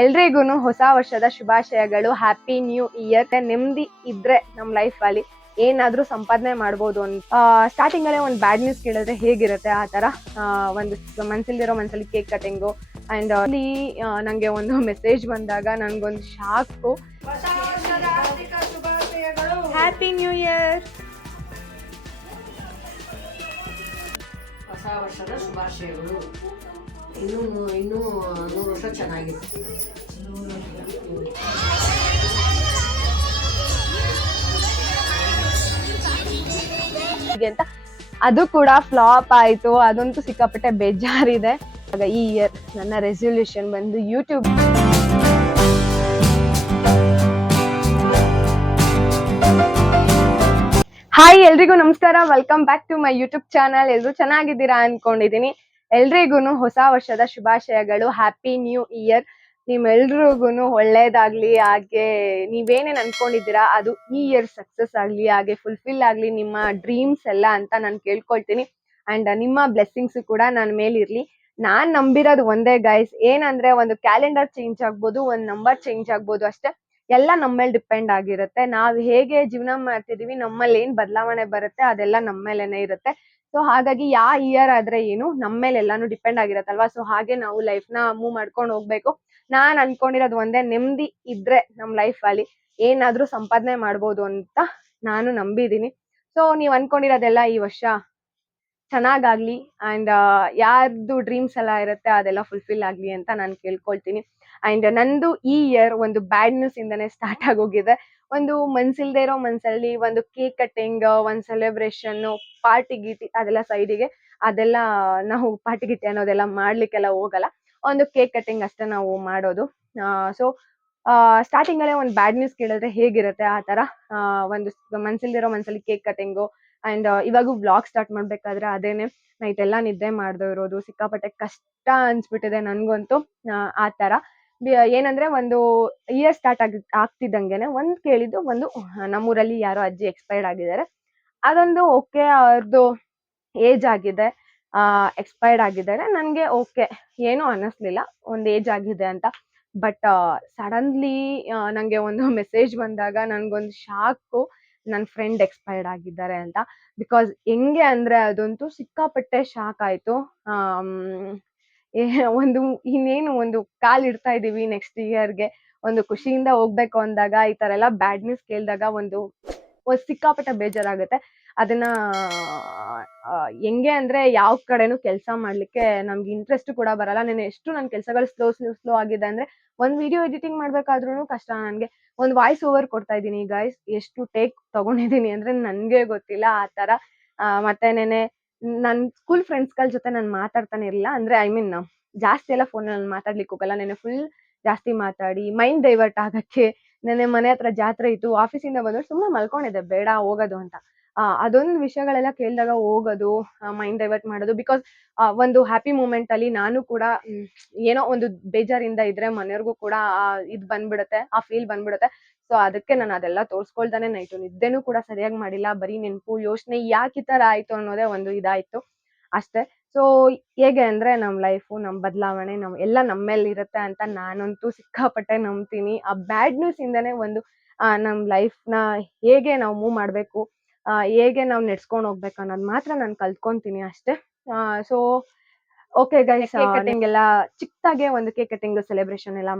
ಎಲ್ರಿಗೂ ಹೊಸ ವರ್ಷದ ಶುಭಾಶಯಗಳು. Happy new year. ನೆಮ್ಮದಿ ಇದ್ರೆ ನಮ್ಮ ಲೈಫ್ ಅಲ್ಲಿ ಏನಾದ್ರೂ ಸಂಪಾದನೆ ಮಾಡ್ಬೋದು ಅಂತ ಸ್ಟಾರ್ಟಿಂಗ್ ಅಲ್ಲೇ ಒಂದು ಬ್ಯಾಡ್ ನ್ಯೂಸ್ ಕೇಳಿದ್ರೆ ಹೇಗಿರುತ್ತೆ ಆ ತರ ಒಂದು ಮನ್ಸಲ್ಲಿ ಕೇಕ್ ಕಟಿಂಗು ಅಂಡ್ ಅಲ್ಲಿ ನಂಗೆ ಒಂದು ಮೆಸೇಜ್ ಬಂದಾಗ ನನ್ಗೊಂದು ಶಾಕು. Happy new year. ಹೊಸ ವರ್ಷದ ಶುಭಾಶಯಗಳು. ಇನ್ನೂ 100 ವರ್ಷ ಚೆನ್ನಾಗಿರುತ್ತೆ. ಅಂತ ಅದು ಕೂಡ ಫ್ಲಾಪ್ ಆಯ್ತು. ಅದಂತೂ ಸಿಕ್ಕಾಪಟ್ಟೆ ಬೇಜಾರಿದೆ. ಈ ಇಯರ್ ನನ್ನ ರೆಸಲ್ಯೂಷನ್ ಬಂದು ಯೂಟ್ಯೂಬ್. ಹಾಯ್, ಎಲ್ರಿಗೂ ನಮಸ್ಕಾರ. Welcome back to my YouTube channel. ಎಲ್ರು ಚೆನ್ನಾಗಿದ್ದೀರಾ ಅನ್ಕೊಂಡಿದೀನಿ. ಎಲ್ರಿಗೂ ಹೊಸ ವರ್ಷದ ಶುಭಾಶಯಗಳು. Happy new year. ನಿಮ್ಮೆಲ್ರಿಗೂ ಒಳ್ಳೇದಾಗ್ಲಿ. ಹಾಗೆ ನೀವೇನೇನ್ ಅನ್ಕೊಂಡಿದ್ದೀರಾ ಅದು ಈ ಇಯರ್ ಸಕ್ಸಸ್ ಆಗ್ಲಿ, ಹಾಗೆ ಫುಲ್ಫಿಲ್ ಆಗ್ಲಿ ನಿಮ್ಮ ಡ್ರೀಮ್ಸ್ ಎಲ್ಲ ಅಂತ ನಾನು ಕೇಳ್ಕೊಳ್ತೀನಿ. ಅಂಡ್ ನಿಮ್ಮ ಬ್ಲೆಸ್ಸಿಂಗ್ಸ್ ಕೂಡ ನನ್ನ ಮೇಲಿರ್ಲಿ. ನಾನ್ ನಂಬಿರೋದು ಒಂದೇ ಗೈಸ್, ಏನಂದ್ರೆ ಒಂದು ಕ್ಯಾಲೆಂಡರ್ ಚೇಂಜ್ ಆಗ್ಬೋದು, ಒಂದ್ ನಂಬರ್ ಚೇಂಜ್ ಆಗ್ಬೋದು ಅಷ್ಟೇ. ಎಲ್ಲ ನಮ್ಮ ಮೇಲೆ ಡಿಪೆಂಡ್ ಆಗಿರುತ್ತೆ. ನಾವ್ ಹೇಗೆ ಜೀವನ ಮಾಡ್ತಿದೀವಿ, ನಮ್ಮಲ್ಲಿ ಏನ್ ಬದಲಾವಣೆ ಬರುತ್ತೆ ಅದೆಲ್ಲ ನಮ್ಮ ಮೇಲೆನೆ ಇರುತ್ತೆ. ಸೊ ಹಾಗಾಗಿ ಯಾವ ಇಯರ್ ಆದ್ರೆ ಏನು, ನಮ್ಮ ಮೇಲೆ ಎಲ್ಲಾನು ಡಿಪೆಂಡ್ ಆಗಿರತ್ತಲ್ವಾ. ಸೊ ಹಾಗೆ ನಾವು ಲೈಫ್ ನ ಮೂವ್ ಮಾಡ್ಕೊಂಡು ಹೋಗ್ಬೇಕು. ನಾನ್ ಅನ್ಕೊಂಡಿರೋದು ಒಂದೇ, ನೆಮ್ಮದಿ ಇದ್ರೆ ನಮ್ ಲೈಫ್ ಅಲ್ಲಿ ಏನಾದ್ರೂ ಸಂಪಾದನೆ ಮಾಡ್ಬೋದು ಅಂತ ನಾನು ನಂಬಿದೀನಿ. ಸೊ ನೀವ್ ಅನ್ಕೊಂಡಿರೋದೆಲ್ಲ ಈ ವರ್ಷ ಚೆನ್ನಾಗಾಗ್ಲಿ ಅಂಡ್ ಯಾರ್ದು ಡ್ರೀಮ್ಸ್ ಎಲ್ಲ ಇರುತ್ತೆ ಅದೆಲ್ಲ ಫುಲ್ಫಿಲ್ ಆಗ್ಲಿ ಅಂತ ನಾನು ಕೇಳ್ಕೊಳ್ತೀನಿ. ಅಂಡ್ ನಂದು ಈ ಇಯರ್ ಒಂದು ಬ್ಯಾಡ್ ನ್ಯೂಸ್ ಇಂದಾನೆ ಸ್ಟಾರ್ಟ್ ಆಗೋಗಿದೆ. ಒಂದು ಮನ್ಸಿಲ್ದೇ ಇರೋ ಮನ್ಸಲ್ಲಿ ಒಂದು ಕೇಕ್ ಕಟ್ಟಿಂಗ್, ಒಂದು ಸೆಲೆಬ್ರೇಷನ್, ಪಾರ್ಟಿ ಗೀಟಿ ಅದೆಲ್ಲ ಸೈಡಿಗೆ. ಅದೆಲ್ಲ ನಾವು ಪಾರ್ಟಿ ಗೀಟಿ ಅನ್ನೋದೆಲ್ಲ ಮಾಡ್ಲಿಕ್ಕೆಲ್ಲ ಹೋಗಲ್ಲ. ಒಂದು ಕೇಕ್ ಕಟ್ಟಿಂಗ್ ಅಷ್ಟೇ ನಾವು ಮಾಡೋದು. ಸೊ ಸ್ಟಾರ್ಟಿಂಗ್ ಅಲ್ಲೇ ಒಂದು ಬ್ಯಾಡ್ ನ್ಯೂಸ್ ಕೇಳಿದ್ರೆ ಹೇಗಿರುತ್ತೆ ಆ ತರ ಒಂದು ಮನ್ಸಿಲ್ದಿರೋ ಮನ್ಸಲ್ಲಿ ಕೇಕ್ ಕಟ್ಟಿಂಗು. ಅಂಡ್ ಇವಾಗೂ ವ್ಲಾಗ್ ಸ್ಟಾರ್ಟ್ ಮಾಡ್ಬೇಕಾದ್ರೆ ಅದೇನೆ ನೈಟ್ ಎಲ್ಲ ನಿದ್ದೆ ಮಾಡ್ದೆ ಇರೋದು ಸಿಕ್ಕಾಪಟ್ಟೆ ಕಷ್ಟ ಅನ್ಸ್ಬಿಟ್ಟಿದೆ ನನ್ಗಂತೂ. ಆ ತರ ಏನಂದ್ರೆ ಒಂದು ಇಯರ್ ಸ್ಟಾರ್ಟ್ ಆಗ್ತಿದ್ದಂಗೆನೆ ಒಂದ್ ಕೇಳಿದ್ದು, ಒಂದು ನಮ್ಮೂರಲ್ಲಿ ಯಾರೋ ಅಜ್ಜಿ ಎಕ್ಸ್ಪೈರ್ಡ್ ಆಗಿದ್ದಾರೆ. ಅದೊಂದು ಓಕೆ, ಅವ್ರದ್ದು ಏಜ್ ಆಗಿದೆ, ಎಕ್ಸ್ಪೈರ್ಡ್ ಆಗಿದ್ದಾರೆ. ನನ್ಗೆ ಓಕೆ, ಏನೂ ಅನ್ನಿಸ್ಲಿಲ್ಲ ಒಂದ್ ಏಜ್ ಆಗಿದೆ ಅಂತ. ಬಟ್ ಸಡನ್ಲಿ ನಂಗೆ ಒಂದು ಮೆಸೇಜ್ ಬಂದಾಗ ನನ್ಗೊಂದು ಶಾಕು, ನನ್ನ ಫ್ರೆಂಡ್ ಎಕ್ಸ್ಪೈರ್ಡ್ ಆಗಿದ್ದಾರೆ ಅಂತ. ಬಿಕಾಸ್ ಹೆಂಗೆ ಅಂದ್ರೆ ಅದಂತೂ ಸಿಕ್ಕಾಪಟ್ಟೆ ಶಾಕ್ ಆಯ್ತು. ಒಂದು ಇನ್ನೇನು ಒಂದು ಇಡ್ತಾ ಇದೀವಿ ನೆಕ್ಸ್ಟ್ ಇಯರ್ಗೆ, ಒಂದು ಖುಷಿಯಿಂದ ಹೋಗ್ಬೇಕು ಅಂದಾಗ ಈ ತರ ಎಲ್ಲ ಬ್ಯಾಡ್ ನ್ಯೂಸ್ ಕೇಳಿದಾಗ ಒಂದು ಸಿಕ್ಕಾಪಟ್ಟೆ ಬೇಜಾರಾಗುತ್ತೆ. ಅದನ್ನ ಹೆಂಗೆ ಅಂದ್ರೆ ಯಾವ ಕಡೆನೂ ಕೆಲಸ ಮಾಡ್ಲಿಕ್ಕೆ ನಮ್ಗೆ ಇಂಟ್ರೆಸ್ಟ್ ಕೂಡ ಬರಲ್ಲ. ನಾನು ಎಷ್ಟು ನನ್ನ ಕೆಲಸಗಳು ಸ್ಲೋ ಆಗಿದೆ ಅಂದ್ರೆ, ಒಂದ್ ವಿಡಿಯೋ ಎಡಿಟಿಂಗ್ ಮಾಡ್ಬೇಕಾದ್ರೂ ಕಷ್ಟ ನನ್ಗೆ. ಒಂದು ವಾಯ್ಸ್ ಓವರ್ ಕೊಡ್ತಾ ಇದ್ದೀನಿ ಗೈಸ್, ಎಷ್ಟು ಟೇಕ್ ತಗೊಂಡಿದೀನಿ ಅಂದ್ರೆ ನನ್ಗೆ ಗೊತ್ತಿಲ್ಲ ಆ ತರ. ಮತ್ತೆ ನೆನೆ ನನ್ ಸ್ಕೂಲ್ ಫ್ರೆಂಡ್ಸ್ಗಳ ಜೊತೆ ನಾನು ಮಾತಾಡ್ತಾನೆ ಇರಲಿಲ್ಲ. ಅಂದ್ರೆ ಐ ಮೀನ್ ಜಾಸ್ತಿ ಎಲ್ಲ ಫೋನಲ್ಲಿ ಮಾತಾಡ್ಲಿಕ್ಕೆ ಹೋಗಲ್ಲ. ನೆನೆ ಫುಲ್ ಜಾಸ್ತಿ ಮಾತಾಡಿ ಮೈಂಡ್ ಡೈವರ್ಟ್ ಆಗಕ್ಕೆ, ನೆನೆ ಮನೆ ಹತ್ರ ಜಾತ್ರೆ ಇತ್ತು, ಆಫೀಸಿಂದ ಬಂದ್ರೆ ಸುಮ್ಮನೆ ಮಲ್ಕೊಂಡಿದ್ದೆ, ಬೇಡ ಹೋಗೋದು ಅಂತ. ಅದೊಂದು ವಿಷಯಗಳೆಲ್ಲ ಕೇಳಿದಾಗ ಹೋಗೋದು, ಮೈಂಡ್ ಡೈವರ್ಟ್ ಮಾಡೋದು. ಬಿಕಾಸ್ ಒಂದು ಹ್ಯಾಪಿ ಮೂಮೆಂಟ್ ಅಲ್ಲಿ ನಾನು ಕೂಡ ಏನೋ ಒಂದು ಬೇಜಾರಿಂದ ಇದ್ರೆ ಮನೆಯವ್ರಿಗೂ ಕೂಡ ಇದ್ ಬಂದ್ಬಿಡುತ್ತೆ, ಆ ಫೀಲ್ ಬಂದ್ಬಿಡುತ್ತೆ. ಸೊ ಅದಕ್ಕೆ ನಾನು ಅದೆಲ್ಲ ತೋರ್ಸ್ಕೊಳ್ತಾನೆ ನೈಟು ನಿದ್ದೆನೂ ಕೂಡ ಸರಿಯಾಗಿ ಮಾಡಿಲ್ಲ. ಬರೀ ನೆನಪು, ಯೋಚನೆ, ಯಾಕೆ ಈ ತರ ಆಯ್ತು ಅನ್ನೋದೇ ಒಂದು ಇದಾಯ್ತು ಅಷ್ಟೇ. ಸೊ ಹೇಗೆ ಅಂದ್ರೆ ನಮ್ ಲೈಫು, ನಮ್ ಬದಲಾವಣೆ ಎಲ್ಲ ನಮ್ಮ ಮೇಲೆ ಇರುತ್ತೆ ಅಂತ ನಾನಂತೂ ಸಿಕ್ಕಾಪಟ್ಟೆ ನಂಬ್ತೀನಿ. ಆ ಬ್ಯಾಡ್ ನ್ಯೂಸ್ ಇಂದಾನೆ ಒಂದು ನಮ್ ಲೈಫ್ ನ ಹೇಗೆ ನಾವು ಮೂವ್ ಮಾಡ್ಬೇಕು, ಹೇಗೆ ನಾವು ನೆಡ್ಸ್ಕೊಂಡ್ ಹೋಗ್ಬೇಕು ಅನ್ನೋದು ಮಾತ್ರ ನಾನು ಕಲ್ತ್ಕೊಂತೀನಿ ಅಷ್ಟೇ. So okay guys, cake cutting ಎಲ್ಲ ಚಿಕ್ಕದಾಗೆ ಒಂದು ಕೇಕ್ ಕಟಿಂಗ್ ಸೆಲೆಬ್ರೇಷನ್ ಎಲ್ಲ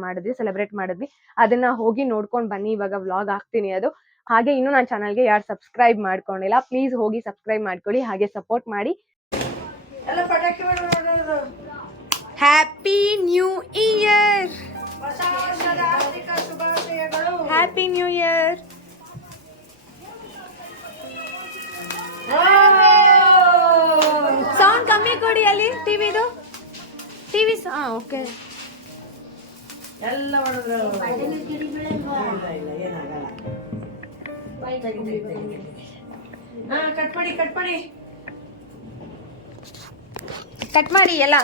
ಸೆಲೆಬ್ರೇಟ್ ಮಾಡಿದ್ವಿ. ಅದನ್ನ ಹೋಗಿ ನೋಡ್ಕೊಂಡ್ ಬನ್ನಿ. ಇವಾಗ ವ್ಲಾಗ್ ಹಾಕ್ತೀನಿ ಅದು. ಹಾಗೆ ಇನ್ನು ನನ್ನ ಚಾನಲ್ಗೆ ಯಾರು ಸಬ್ಸ್ಕ್ರೈಬ್ ಮಾಡ್ಕೊಂಡಿಲ್ಲ, ಪ್ಲೀಸ್ ಹೋಗಿ ಸಬ್ಸ್ಕ್ರೈಬ್ ಮಾಡ್ಕೊಳ್ಳಿ, ಹಾಗೆ ಸಪೋರ್ಟ್ ಮಾಡಿ. Happy new year. Happy new year. Sound ಕಮ್ಮಿ ಕೊಡಿ ಅಲ್ಲಿ ಟಿವಿದು. TV okay. ಎಲ್ಲ ಕಟ್ ಮಾಡಿ ಎಲ್ಲ.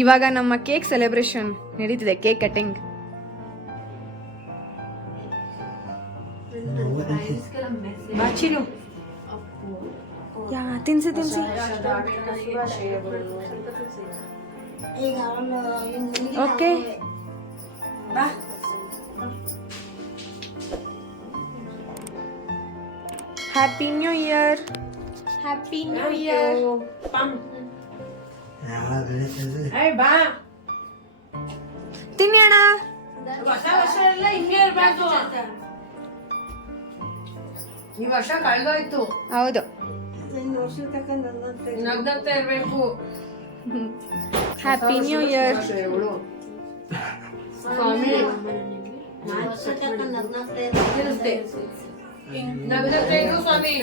ಇವಾಗ ನಮ್ಮ ಕೇಕ್ ಸೆಲೆಬ್ರೇಷನ್ ನಡೀತಿದೆ, ಕೇಕ್ ಕಟಿಂಗ್. ತಿನ್ಸಿ ಶುಭಾಶಯಗಳು. ಓಕೆ ಬಾ. Happy new year. Happy new year. ಏಯ್ ಬಾ. ತಿನ್ನಿ ಅಣ್ಣ. ಹೊಸ ವರ್ಷ ಎಲ್ಲ ಹಿಂಗೆ ಇರ್ಬೇಕು. ಈ ವರ್ಷ ಕಳೆದೋಯ್ತು. ಹೌದು, ನಗ್ನಗ್ತಾ ಇರ್ಬೇಕು. Happy new year. ಸ್ವಾಮಿ ತಿನ್ನಿಸ್ತೆ. ನಗ್ನಗ್ತಾ ಇರು ಸ್ವಾಮಿ.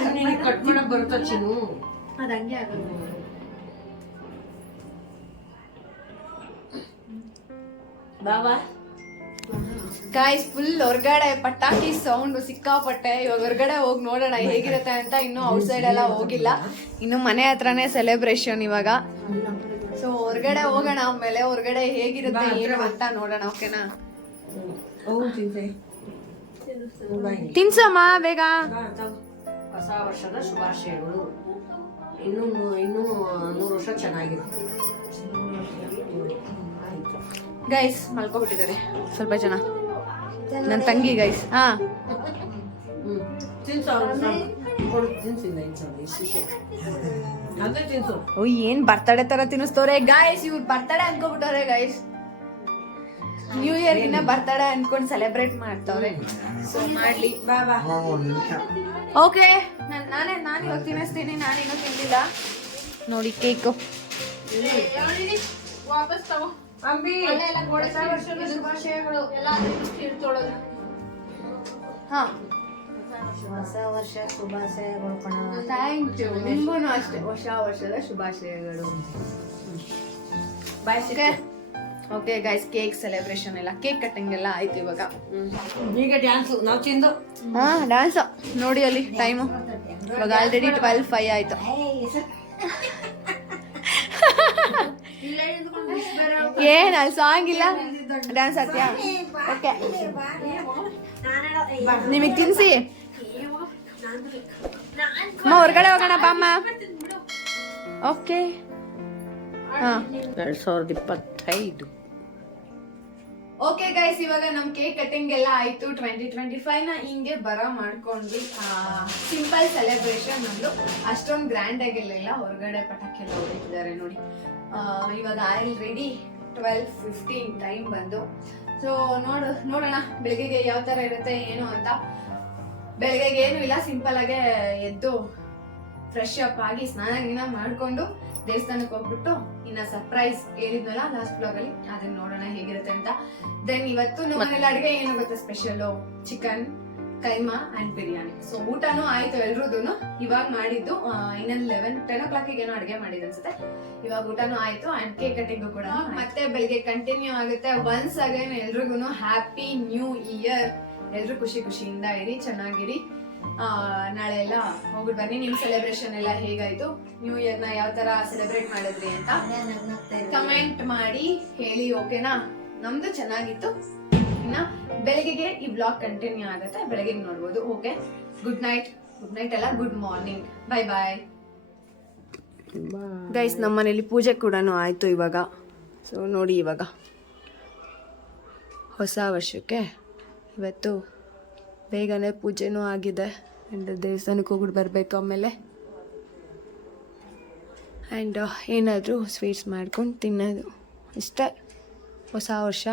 ಚಿನ್ನಿ ಕಟ್ ಮಾಡಕ್ ಬರುತ್ತಾ ಚಿನ್ನು? ಬಾಬಾ ಗಾಯ್ಸ್, ಫುಲ್ ಹೊರಗಡೆ ಪಟಾಕಿ ಸೌಂಡ್ ಸಿಕ್ಕಾಪಟ್ಟೆ. ಇವಾಗ ಹೊರಗಡೆ ಹೋಗಿ ನೋಡೋಣ ಹೇಗಿರುತ್ತೆ ಅಂತ. ಇನ್ನು ಔಟ್ಸೈಡ್ ಎಲ್ಲ ಹೋಗಿಲ್ಲ, ಇನ್ನು ಮನೆ ಹತ್ರನೇ ಸೆಲೆಬ್ರೇಷನ್ ಇವಾಗ. ಸೊ ಹೊರಗಡೆ ಹೋಗೋಣ, ಆಮೇಲೆ ಹೊರಗಡೆ ಹೇಗಿರುತ್ತೆ ಏನು ಅಂತ ನೋಡೋಣ. ಓಕೆನಾ? ತಿನ್ಸಮ್ಮ ಬೇಗ. ಹೊಸ ವರ್ಷದ ಶುಭಾಶಯಗಳು. ಇನ್ನು 100 ವರ್ಷ ಚೆನ್ನಾಗಿರುತ್ತೆ. ಗೈಸ್ ಮಲ್ಕೊಬಿಟ್ಟಿದ್ದಾರೆ ಸ್ವಲ್ಪ ಜನ. ನನ್ನ ತಂಗಿ ಗೈಸ್. ಹಾ, ಓ ಏನ್ ಬರ್ತಡೇ ತರ ತಿನ್ನಿಸ್ತವ್ರೆ ಗೈಸ್. ಇವ್ರು ಬರ್ತಡೇ ಅನ್ಕೋಬಿಟ್ಟವ್ರೆ ಗೈಸ್. ನ್ಯೂ ಇಯರ್ ಗಿನ್ನ ಬರ್ತಡೇ ಅನ್ಕೊಂಡ್ ಸೆಲೆಬ್ರೇಟ್ ಮಾಡ್ತವ್ರೆ. ಸೊ ಮಾಡ್ಲಿ. ಓಕೆ, ನಾನು ಇವಾಗ ತಿನ್ನಿಸ್ತೀನಿ. ನಾನೇನು ತಿಂದಿಲ್ಲ ನೋಡಿ. ಕೇಕು ವಾಪಸ್ ತಗೋ. ಶುಭಾಶಯಗಳು ಎಲ್ಲ ಇರ್ತೊಳೋದು. ಹಾ, ಹೊಸ ವರ್ಷ ಶುಭಾಶಯಗಳು. Thank you. ನಿಮ್ಗೂ ಅಷ್ಟೇ ಹೊಸ ವರ್ಷದ ಶುಭಾಶಯಗಳು. ಓಕೆ ಗೈಸ್, ಕೇಕ್ ಸೆಲೆಬ್ರೇಷನ್ ಎಲ್ಲ, ಕೇಕ್ ಕಟ್ಟಿಂಗ್ ಎಲ್ಲ ಆಯ್ತು ಇವಾಗ. ಈಗ ಡ್ಯಾನ್ಸು ನಾವು ತಿಂದು. ಹಾ, ಡ್ಯಾನ್ಸ್ ನೋಡಿ ಅಲ್ಲಿ ಟೈಮು ಇವಾಗ ಆಲ್ರೆಡಿ 12:05 ಆಯ್ತು. ಏನ್ ಅಲ್ಲಿ ಸಾಂಗ್ ಇಲ್ಲ, ಡ್ಯಾನ್ಸ್ ಆಡ್ತೀಯಾ? ಓಕೆ, ನಿಮಗ್ ತಿನ್ಸಿ ಅಮ್ಮ. ಹೊರಗಡೆ ಹೋಗೋಣ ಬಾಮ್ಮ. ಓಕೆ. ಹಾ, 2025. ಓಕೆ ಗೈಸ್, ಇವಾಗ ನಮ್ ಕೇಕ್ ಕಟಿಂಗ್ ಎಲ್ಲ ಆಯ್ತು. 2025 ನ ಹಿಂಗೆ ಮಾಡ್ಕೊಂಡ್ವಿ. ಸಿಂಪಲ್ ಸೆಲೆಬ್ರೇಷನ್ ನಮ್ದು. ಅಷ್ಟೊಂದು ಗ್ರ್ಯಾಂಡ್ ಆಗಿರ್ಲಿಲ್ಲ. ಹೊರಗಡೆ ಪಟಾಕಿ ಎಲ್ಲ ಹೊಡಿತಿದ್ದಾರೆ ನೋಡಿ. ಇವಾಗ ಆಲ್ರೆಡಿ 12:15 ಟೈಮ್ ಬಂದು. ಸೊ ನೋಡೋಣ ಬೆಳಿಗ್ಗೆ ಯಾವ ತರ ಇರುತ್ತೆ ಏನು ಅಂತ. ಬೆಳಿಗ್ಗೆ ಏನು ಇಲ್ಲ, ಸಿಂಪಲ್ ಆಗಿ ಎದ್ದು ಫ್ರೆಶ್ ಅಪ್ ಆಗಿ ಸ್ನಾನ ಗಿನ ಮಾಡ್ಕೊಂಡು ದೇವಸ್ಥಾನಕ್ಕೆ ಹೋಗ್ಬಿಟ್ಟು ಇನ್ನ ಸರ್ಪ್ರೈಸ್ ಹೇಳಿದ್ನಲ್ಲ ಲಾಸ್ಟ್ ಬ್ಲಾಗ್ ಅಲ್ಲಿ, ಅದನ್ನ ನೋಡೋಣ ಹೇಗಿರುತ್ತೆ ಅಂತ. ದೆನ್ ಇವತ್ತು ನಮ್ಮನೆಲ್ಲ ಅಡುಗೆ ಏನು ಗೊತ್ತಾ special? Chicken keema and biryani. So ಊಟನೂ ಆಯ್ತು ಎಲ್ರೂದೂನು. ಇವಾಗ ಮಾಡಿದ್ದು ಇನ್ನೊಂದು 10 o'clock ಏನೋ ಅಡುಗೆ ಮಾಡಿದ್ ಅನ್ಸುತ್ತೆ. ಇವಾಗ ಊಟನೂ ಆಯ್ತು ಅಂಡ್ ಕೇಕ್ ಕಟಿಂಗು ಕೂಡ ಮತ್ತೆ ಬೆಳಿಗ್ಗೆ ಕಂಟಿನ್ಯೂ ಆಗುತ್ತೆ. ಒನ್ಸ್ ಅಗೇನ್ ಎಲ್ರಿಗೂ ಹ್ಯಾಪಿ ನ್ಯೂ ಇಯರ್. ಎಲ್ರು ಖುಷಿಯಿಂದ ಇರಿ, ಚೆನ್ನಾಗಿರಿ. ನಾಳೆ ಎಲ್ಲ ಹೋಗ್ಬಿಟ್ಟು ಬನ್ನಿ. ನಿಮ್ ಸೆಲೆಬ್ರೇಷನ್ ಎಲ್ಲ ಹೇಗಾಯ್ತು? ನ್ಯೂ ಇಯರ್ ನ ಯಾವ ತರ ಸೆಲೆಬ್ರೇಟ್ ಮಾಡಿದ್ರಿ ಅಂತ ಕಮೆಂಟ್ ಮಾಡಿ ಹೇಳಿ. ಓಕೆನಾ? ನಮ್ದು ಚೆನ್ನಾಗಿತ್ತು. ಇನ್ನ ಬೆಳಗ್ಗೆಗೆ ಈ ಬ್ಲಾಗ್ ಕಂಟಿನ್ಯೂ ಆಗುತ್ತೆ, ಬೆಳಗ್ಗೆ ನೋಡ್ಬೋದು. ಓಕೆ, ಗುಡ್ ನೈಟ್ ಅಲ್ಲ, ಗುಡ್ ಮಾರ್ನಿಂಗ್. Bye guys. ನಮ್ಮ ಮನೇಲಿ ಪೂಜೆ ಕೂಡ ಆಯ್ತು ಇವಾಗ. ಸೊ ನೋಡಿ, ಇವಾಗ ಹೊಸ ವರ್ಷಕ್ಕೆ ಇವತ್ತು ಬೇಗನೆ ಪೂಜೆನೂ ಆಗಿದೆ. ಆ್ಯಂಡ್ ದೇವಸ್ಥಾನಕ್ಕೆ ಹೋಗ್ಬಿಟ್ಟು ಬರಬೇಕು ಆಮೇಲೆ. ಆ್ಯಂಡ್ ಏನಾದರೂ ಸ್ವೀಟ್ಸ್ ಮಾಡ್ಕೊಂಡು ತಿನ್ನೋದು ಇಷ್ಟೇ ಹೊಸ ವರ್ಷ.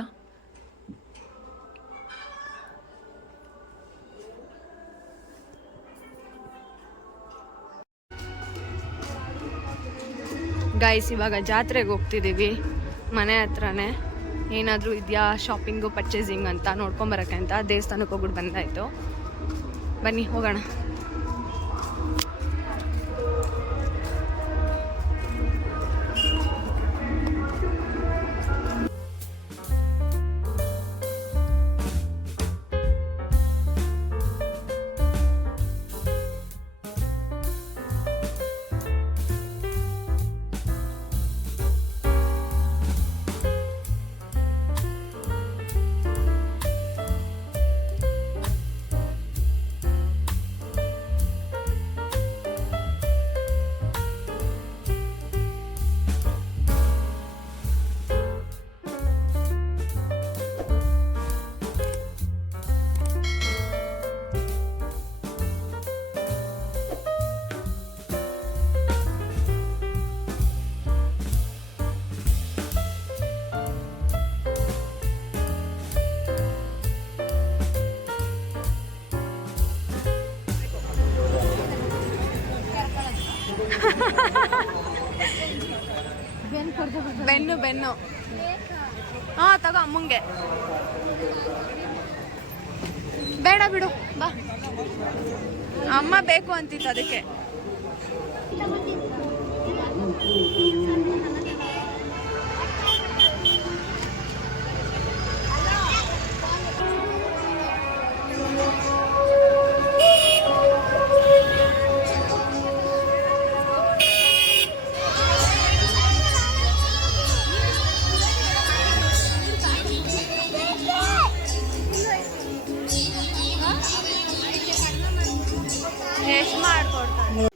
ಗೈಸ್, ಇವಾಗ ಜಾತ್ರೆಗೆ ಹೋಗ್ತಿದ್ದೀವಿ ಮನೆ ಹತ್ರನೇ. ಏನಾದರೂ ಇದೆಯಾ ಶಾಪಿಂಗು ಪರ್ಚೇಸಿಂಗ್ ಅಂತ ನೋಡ್ಕೊಂಬರೋಕ್ಕೆ ಅಂತ ದೇವಸ್ಥಾನಕ್ಕೆ ಹೋಗ್ಬಿಟ್ಟು ಬಂದಾಯಿತು. ಬನ್ನಿ ಹೋಗೋಣ. ಬೆನ್ನು ಬೆನ್ನು ಹಾ ತಗೋ ಅಮ್ಮಂಗೆ ಬೇಡ ಬಿಡು ಬಾ ಅಮ್ಮ ಬೇಕು ಅಂತಿತ್ತು ಅದಕ್ಕೆ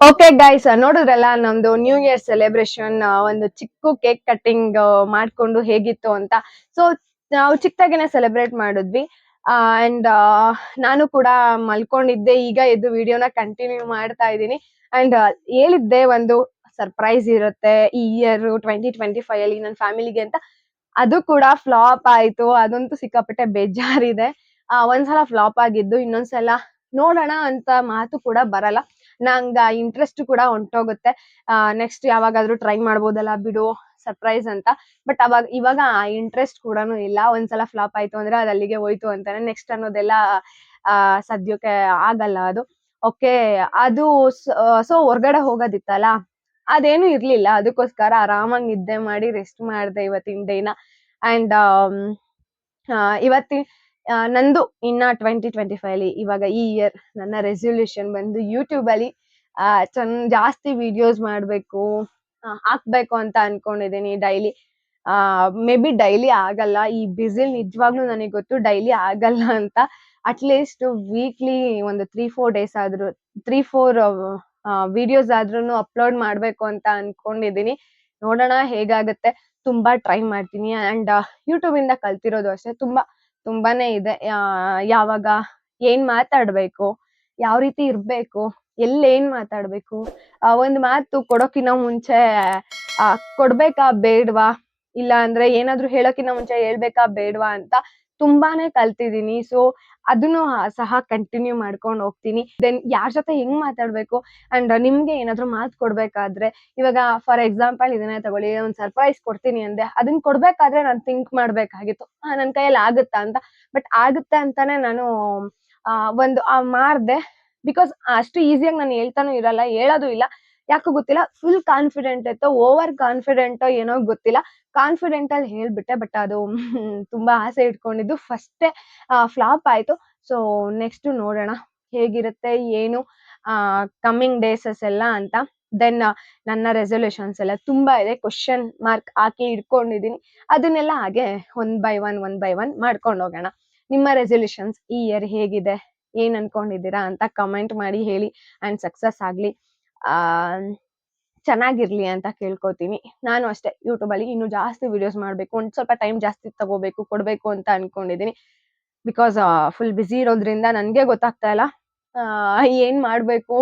ಓಕೆ ಗೈಸ್ ನೋಡಿದ್ರಲ್ಲ ನಮ್ದು ನ್ಯೂ ಇಯರ್ ಸೆಲೆಬ್ರೇಷನ್ ಒಂದು ಚಿಕ್ಕ ಕೇಕ್ ಕಟ್ಟಿಂಗ್ ಮಾಡ್ಕೊಂಡು ಹೇಗಿತ್ತು ಅಂತ ಸೊ ನಾವು ಚಿಕ್ಕದಾಗಿನೇ ಸೆಲೆಬ್ರೇಟ್ ಮಾಡಿದ್ವಿ ಅಂಡ್ ನಾನು ಕೂಡ ಮಲ್ಕೊಂಡಿದ್ದೆ ಈಗ ಎದ್ದು ವಿಡಿಯೋನ ಕಂಟಿನ್ಯೂ ಮಾಡ್ತಾ ಇದ್ದೀನಿ ಅಂಡ್ ಹೇಳಿದ್ದೆ ಒಂದು ಸರ್ಪ್ರೈಸ್ ಇರುತ್ತೆ ಈ ಇಯರ್ 2025 ಅಲ್ಲಿ ನನ್ನ ಫ್ಯಾಮಿಲಿಗೆ ಅಂತ ಅದು ಕೂಡ ಫ್ಲಾಪ್ ಆಯ್ತು ಅದಂತೂ ಸಿಕ್ಕಾಪಟ್ಟೆ ಬೇಜಾರಿದೆ ಒಂದ್ಸಲ ಫ್ಲಾಪ್ ಆಗಿದ್ದು ಇನ್ನೊಂದ್ಸಲ ನೋಡೋಣ ಅಂತ ಮಾತು ಕೂಡ ಬರಲ್ಲ ನಂಗ ಇಂಟ್ರೆಸ್ಟ್ ಕೂಡ ಹೊಂಟೋಗುತ್ತೆ ನೆಕ್ಸ್ಟ್ ಯಾವಾಗಾದ್ರೂ ಟ್ರೈ ಮಾಡ್ಬೋದಲ್ಲ ಬಿಡು ಸರ್ಪ್ರೈಸ್ ಅಂತ ಬಟ್ ಇವಾಗ ಆ ಇಂಟ್ರೆಸ್ಟ್ ಕೂಡ ಇಲ್ಲ ಒಂದ್ಸಲ ಫ್ಲಾಪ್ ಆಯ್ತು ಅಂದ್ರೆ ಅದು ಅಲ್ಲಿಗೆ ಹೋಯ್ತು ಅಂತಾನೆ ನೆಕ್ಸ್ಟ್ ಅನ್ನೋದೆಲ್ಲ ಸದ್ಯಕ್ಕೆ ಆಗಲ್ಲ ಅದು ಓಕೆ ಅದು ಸೊ ಹೊರ್ಗಡೆ ಹೋಗೋದಿತ್ತಲ್ಲ ಅದೇನು ಇರ್ಲಿಲ್ಲ ಅದಕ್ಕೋಸ್ಕರ ಆರಾಮಾಗಿ ನಿದ್ದೆ ಮಾಡಿ ರೆಸ್ಟ್ ಮಾಡಿದೆ ಇವತ್ತಿನ ಡೇನ ಅಂಡ್ ಇವತ್ತಿನ ನಂದು ಇನ್ನ 2025 ಅಲ್ಲಿ ಇವಾಗ ಈ ಇಯರ್ ನನ್ನ ರೆಸಲ್ಯೂಷನ್ ಬಂದು ಯೂಟ್ಯೂಬ್ ಅಲ್ಲಿ ಜಾಸ್ತಿ ವಿಡಿಯೋಸ್ ಮಾಡ್ಬೇಕು ಹಾಕ್ಬೇಕು ಅಂತ ಅನ್ಕೊಂಡಿದೀನಿ ಡೈಲಿ ಮೇ ಬಿ ಡೈಲಿ ಆಗಲ್ಲ ಈ ಬಿಸಿಲ್ ನಿಜವಾಗ್ಲೂ ನನಗೆ ಗೊತ್ತು ಡೈಲಿ ಆಗಲ್ಲ ಅಂತ ಅಟ್ಲೀಸ್ಟ್ ವೀಕ್ಲಿ ಒಂದು 3-4 ಡೇಸ್ ಆದ್ರೂ 3-4 ವಿಡಿಯೋಸ್ ಆದ್ರೂ ಅಪ್ಲೋಡ್ ಮಾಡ್ಬೇಕು ಅಂತ ಅನ್ಕೊಂಡಿದೀನಿ ನೋಡೋಣ ಹೇಗಾಗತ್ತೆ ತುಂಬಾ ಟ್ರೈ ಮಾಡ್ತೀನಿ ಅಂಡ್ ಯೂಟ್ಯೂಬ್ ಇಂದ ಕಲ್ತಿರೋದು ಅಷ್ಟೇ ತುಂಬಾನೇ ಇದೆ ಯಾವಾಗ ಏನ್ ಮಾತಾಡ್ಬೇಕು ಯಾವ ರೀತಿ ಇರ್ಬೇಕು ಏನ್ ಮಾತಾಡ್ಬೇಕು ಒಂದ್ ಮಾತು ಕೊಡೋಕಿನ್ನ ಮುಂಚೆ ಕೊಡ್ಬೇಕಾ ಬೇಡ್ವಾ ಇಲ್ಲ ಅಂದ್ರೆ ಏನಾದ್ರು ಹೇಳೋಕಿನ್ನ ಮುಂಚೆ ಹೇಳ್ಬೇಕಾ ಬೇಡ್ವಾ ಅಂತ ತುಂಬಾನೇ ಕಲ್ತಿದೀನಿ ಸೊ ಅದನ್ನು ಸಹ ಕಂಟಿನ್ಯೂ ಮಾಡ್ಕೊಂಡು ಹೋಗ್ತೀನಿ ದೆನ್ ಯಾರ ಜೊತೆ ಹೆಂಗ್ ಮಾತಾಡ್ಬೇಕು ಅಂಡ್ ನಿಮ್ಗೆ ಏನಾದ್ರು ಮಾತು ಕೊಡ್ಬೇಕಾದ್ರೆ ಇವಾಗ ಫಾರ್ ಎಕ್ಸಾಂಪಲ್ ಇದನ್ನೇ ತಗೊಳ್ಳಿ ಒಂದ್ ಸರ್ಪ್ರೈಸ್ ಕೊಡ್ತೀನಿ ಅಂದೆ ಅದನ್ನ ಕೊಡ್ಬೇಕಾದ್ರೆ ನಾನು ಥಿಂಕ್ ಮಾಡ್ಬೇಕಾಗಿತ್ತು ನನ್ ಕೈಯಲ್ಲಿ ಆಗುತ್ತಾ ಅಂತ ಬಟ್ ಆಗುತ್ತೆ ಅಂತಾನೆ ನಾನು ಒಂದು ಮಾಡ್ದೆ ಬಿಕಾಸ್ ಅಷ್ಟು ಈಸಿಯಾಗಿ ನಾನು ಹೇಳ್ತಾನು ಇರಲ್ಲ ಹೇಳೋದು ಇಲ್ಲ ಯಾಕೋ ಗೊತ್ತಿಲ್ಲ ಫುಲ್ ಕಾನ್ಫಿಡೆಂಟ್ ಇತ್ತು ಓವರ್ ಕಾನ್ಫಿಡೆಂಟ್ ಏನೋ ಗೊತ್ತಿಲ್ಲ ಕಾನ್ಫಿಡೆಂಟ್ ಅಲ್ಲಿ ಹೇಳ್ಬಿಟ್ಟೆ ಬಟ್ ಅದು ತುಂಬಾ ಆಸೆ ಇಟ್ಕೊಂಡಿದ್ದು ಫಸ್ಟೇ ಫ್ಲಾಪ್ ಆಯ್ತು ಸೊ ನೆಕ್ಸ್ಟ್ ನೋಡೋಣ ಹೇಗಿರುತ್ತೆ ಏನು ಕಮ್ಮಿಂಗ್ ಡೇಸಸ್ ಎಲ್ಲ ಅಂತ ದೆನ್ ನನ್ನ ರೆಸಲ್ಯೂಷನ್ಸ್ ಎಲ್ಲ ತುಂಬಾ ಇದೆ ಕ್ವಶನ್ ಮಾರ್ಕ್ ಹಾಕಿ ಇಟ್ಕೊಂಡಿದೀನಿ ಅದನ್ನೆಲ್ಲ ಹಾಗೆ ಒನ್ ಬೈ ಒನ್ ಮಾಡ್ಕೊಂಡು ಹೋಗೋಣ ನಿಮ್ಮ ರೆಸಲ್ಯೂಷನ್ಸ್ ಈ ಇಯರ್ ಹೇಗಿದೆ ಏನ್ ಅನ್ಕೊಂಡಿದ್ದೀರಾ ಅಂತ ಕಮೆಂಟ್ ಮಾಡಿ ಹೇಳಿ ಅಂಡ್ ಸಕ್ಸಸ್ ಆಗ್ಲಿ ಚೆನ್ನಾಗಿರ್ಲಿ ಅಂತ ಕೇಳ್ಕೊತೀನಿ ನಾನು ಅಷ್ಟೇ ಯೂಟ್ಯೂಬ್ ಅಲ್ಲಿ ಇನ್ನು ಜಾಸ್ತಿ ವಿಡಿಯೋಸ್ ಮಾಡ್ಬೇಕು ಒಂದ್ ಸ್ವಲ್ಪ ಟೈಮ್ ಜಾಸ್ತಿ ತಗೋಬೇಕು ಕೊಡ್ಬೇಕು ಅಂತ ಅನ್ಕೊಂಡಿದೀನಿ ಬಿಕಾಸ್ ಫುಲ್ ಬಿಸಿ ಇರೋದ್ರಿಂದ ನನ್ಗೆ ಗೊತ್ತಾಗ್ತಾ ಇಲ್ಲ ಏನ್ ಮಾಡ್ಬೇಕು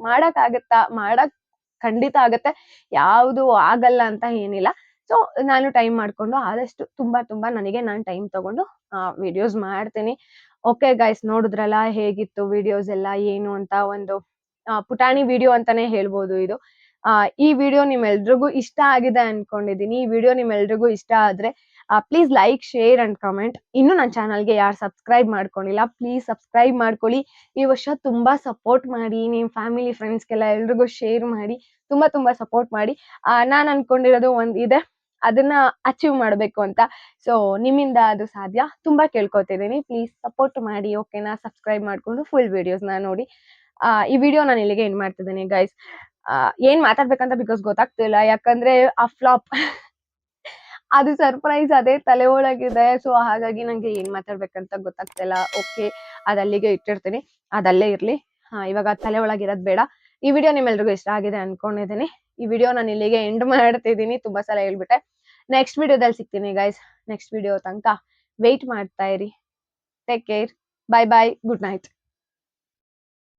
ಮಾಡಕ್ ಆಗತ್ತಾ ಮಾಡಕ್ ಖಂಡಿತ ಆಗತ್ತೆ ಯಾವುದು ಆಗಲ್ಲ ಅಂತ ಏನಿಲ್ಲ ಸೊ ನಾನು ಟೈಮ್ ಮಾಡ್ಕೊಂಡು ಆದಷ್ಟು ತುಂಬಾ ನನಗೆ ನಾನು ಟೈಮ್ ತಗೊಂಡು ವಿಡಿಯೋಸ್ ಮಾಡ್ತೀನಿ ಓಕೆ ಗೈಸ್ ನೋಡಿದ್ರಲ್ಲ ಹೇಗಿತ್ತು ವಿಡಿಯೋಸ್ ಎಲ್ಲ ಏನು ಅಂತ ಒಂದು ಪುಟಾಣಿ ವಿಡಿಯೋ ಅಂತಾನೆ ಹೇಳ್ಬೋದು ಇದು ಈ ವಿಡಿಯೋ ನಿಮ್ಮೆಲ್ರಿಗೂ ಇಷ್ಟ ಆಗಿದೆ ಅನ್ಕೊಂಡಿದೀನಿ ಈ ವಿಡಿಯೋ ನಿಮ್ಮೆಲ್ರಿಗೂ ಇಷ್ಟ ಆದ್ರೆ please like share and comment ಇನ್ನು ನನ್ನ ಚಾನಲ್ಗೆ ಯಾರು ಸಬ್ಸ್ಕ್ರೈಬ್ ಮಾಡ್ಕೊಂಡಿಲ್ಲ ಪ್ಲೀಸ್ ಸಬ್ಸ್ಕ್ರೈಬ್ ಮಾಡ್ಕೊಳ್ಳಿ ಈ ವರ್ಷ ತುಂಬಾ ಸಪೋರ್ಟ್ ಮಾಡಿ ನಿಮ್ ಫ್ಯಾಮಿಲಿ ಫ್ರೆಂಡ್ಸ್ಗೆಲ್ಲ ಎಲ್ರಿಗೂ ಶೇರ್ ಮಾಡಿ ತುಂಬಾ ಸಪೋರ್ಟ್ ಮಾಡಿ ನಾನ್ ಅನ್ಕೊಂಡಿರೋದು ಒಂದ್ ಇದೆ ಅದನ್ನ ಅಚೀವ್ ಮಾಡ್ಬೇಕು ಅಂತ ಸೊ ನಿಮ್ಮಿಂದ ಅದು ಸಾಧ್ಯ ತುಂಬಾ ಕೇಳ್ಕೊತಿದ್ದೀನಿ ಪ್ಲೀಸ್ ಸಪೋರ್ಟ್ ಮಾಡಿ ಓಕೆನಾ ಸಬ್ಸ್ಕ್ರೈಬ್ ಮಾಡ್ಕೊಂಡು ಫುಲ್ ವಿಡಿಯೋಸ್ ನೋಡಿ ಈ ವಿಡಿಯೋ ನಾನು ಇಲ್ಲಿಗೆ ಏನ್ ಮಾಡ್ತಿದ್ದೀನಿ ಗೈಸ್ ಏನ್ ಮಾತಾಡ್ಬೇಕಂತ ಬಿಕಾಸ್ ಗೊತ್ತಾಗ್ತಿಲ್ಲ ಯಾಕಂದ್ರೆ ಆ ಫ್ಲಾಪ್ ಅದು ಸರ್ಪ್ರೈಸ್ ಅದೇ ತಲೆ ಒಳಗಿದೆ ಸೊ ಹಾಗಾಗಿ ನಂಗೆ ಏನ್ ಮಾತಾಡ್ಬೇಕಂತ ಗೊತ್ತಾಗ್ತಿಲ್ಲ ಓಕೆ ಅದಲ್ಲಿಗೆ ಇಟ್ಟಿರ್ತೀನಿ ಅದಲ್ಲೇ ಇರ್ಲಿ ಇವಾಗ ತಲೆ ಒಳಗಿರೋದ್ ಬೇಡ ಈ ವಿಡಿಯೋ ನಿಮ್ಮೆಲ್ರಿಗೂ ಇಷ್ಟ ಆಗಿದೆ ಅನ್ಕೊಂಡಿದ್ದೀನಿ ಈ ವಿಡಿಯೋ ನಾನು ಇಲ್ಲಿಗೆ ಎಂಡ್ ಮಾಡ್ತಿದ್ದೀನಿ ತುಂಬಾ ಸಲ ಹೇಳ್ಬಿಟ್ಟೆ ನೆಕ್ಸ್ಟ್ ವಿಡಿಯೋದಲ್ಲಿ ಸಿಗ್ತೀನಿ ಗೈಸ್ ನೆಕ್ಸ್ಟ್ ವಿಡಿಯೋ ತನಕ ವೆಯ್ಟ್ ಮಾಡ್ತಾ ಇರಿ take care bye good night